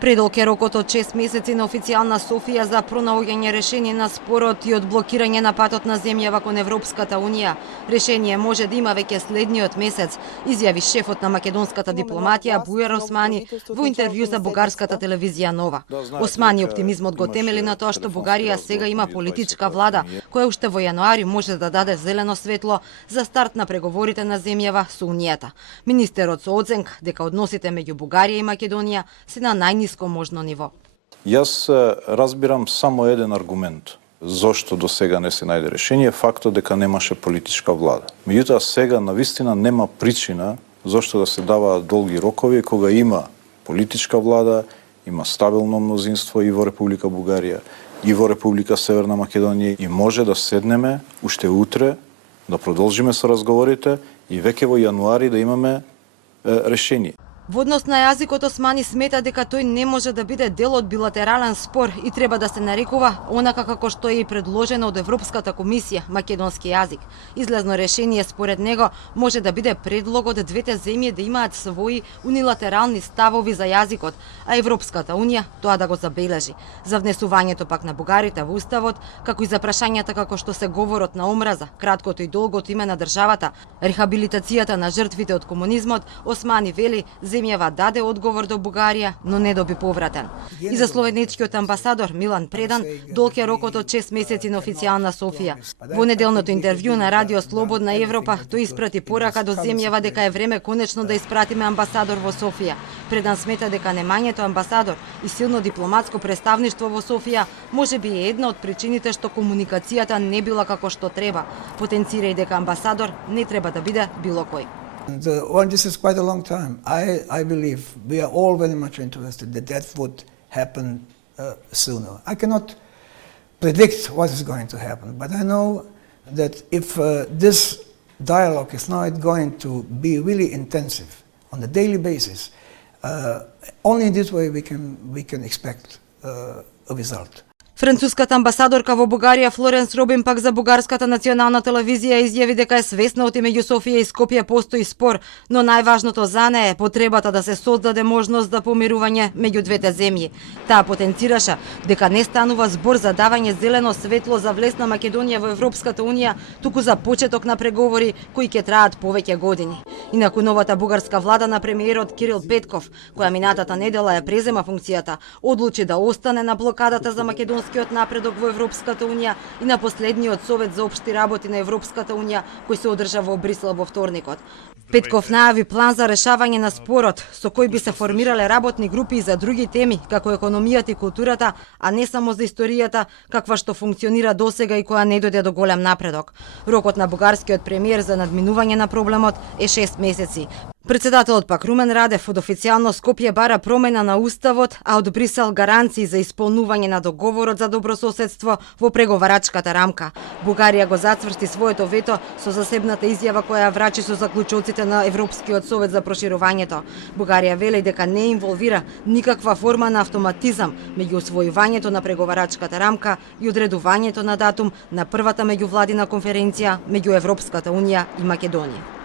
Предолг е рокот од 6 месеци на официјална Софија за пронаоѓање решение на спорот и одблокирање на патот на земјава кон Европската Унија. Решение може да има веќе следниот месец, изјави шефот на македонската дипломатија Бујар Османи во интервју за бугарската телевизија Нова. Османи оптимизмот го темели на тоа што Бугарија сега има политичка влада, која уште во јануари може да даде зелено светло за старт на преговорите на земјава со Унијата. Министерот со оценка дека односите меѓу Бугарија и Македонија се на најниско можно ниво. Јас разбирам само еден аргумент зошто до сега не се најде решение, фактот дека немаше политичка влада. Меѓутоа сега навистина нема причина зошто да се даваат долги рокови кога има политичка влада, има стабилно мнозинство и во Република Бугарија, и во Република Северна Македонија и може да седнеме уште утре да продолжиме со разговорите и веќе во јануари да имаме решение. Во однос на јазикот Османи смета дека тој не може да биде дел од билатерален спор и треба да се нарекува онака како што е и предложено од Европската комисија македонски јазик. Излезно решение според него може да биде предлог од двете земји да имаат своји унилатерални ставови за јазикот, а Европската унија тоа да го забележи. За внесувањето пак на бугарите во уставот, како и за прашањата како што се говорот на омраза, краткото и долгото име на државата, рехабилитацијата на жртвите од комунизмот, Османи вели земјава даде одговор до Бугарија, но не доби повратен. И за словенечкиот амбасадор Милан Предан долг е рокот од 6 месеци на официјална Софија. Во неделното интервју на Радио Слободна Европа тој испрати порака до земјава дека е време конечно да испратиме амбасадор во Софија. Предан смета дека немањето амбасадор и силно дипломатско представништво во Софија може би е една од причините што комуникацијата не била како што треба. Потенцира и дека амбасадор не треба да биде било кој. This is quite a long time. I believe we are all very much interested that would happen sooner. I cannot predict what is going to happen, but I know that if this dialogue is not going to be really intensive on a daily basis, only in this way we can expect a result. Француската амбасадорка во Бугарија Флоренс Робин пак за бугарската национална телевизија изјави дека е свесна од меѓу Софија и Скопје постои спор, но најважното за неа е потребата да се создаде можност за помирување меѓу двете земји. Таа потенцираше дека не станува збор за давање зелено светло за влез на Македонија во Европската унија, туку за почеток на преговори кои ќе траат повеќе години. Инаку новата бугарска влада на премиерот Кирил Петков, која минатата недела ја презема функцијата, одлучи да остане на блокадата за македонскиот напредок во Европската унија и на последниот совет за општи работи на Европската унија кој се одржа во Брисел во вторникот. Петков најави план за решавање на спорот, со кој би се формирале работни групи и за други теми, како економијата и културата, а не само за историјата, каква што функционира досега и која не дојде до голем напредок. Рокот на бугарскиот премиер за надминување на проблемот е 6 месеци. Председателот пак Румен Радев од официјално Скопје бара промена на уставот, а од Брисел гаранции за исполнување на договорот за добрососедство во преговарачката рамка. Бугарија го зацврсти своето вето со засебната изјава која ја врачи со заклучоците на Европскиот совет за проширувањето. Бугарија вели дека не инволвира никаква форма на автоматизам меѓу усвојувањето на преговарачката рамка и одредувањето на датум на првата меѓувладина конференција меѓу Европската унија и Македонија.